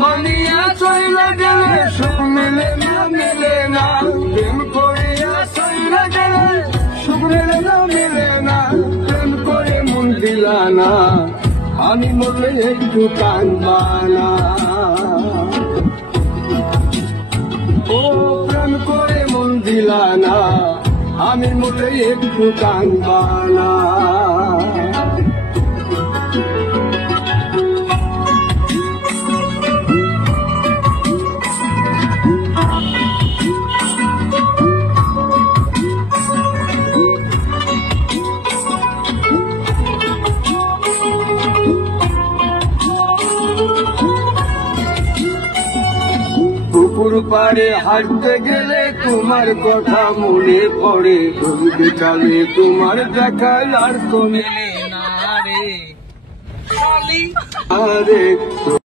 বানিয়া চইলা গেলে সুখ মিলে না মিলে না, প্রেম করিয়া চইলা গেলে সুখ মিলে না মিলে না, প্রেম করে মন দিলা না, আমি মরলে একটু কাঁদবা না। ও প্রেম করে মন দিলা না, আমি মরলে একটু কাঁদবা না। পুকুর পাড়ে হাঁটতে গেলে তোমার কথা মনে পড়ে, বিকালে তোমার দেখা আর তো মেলে না রে।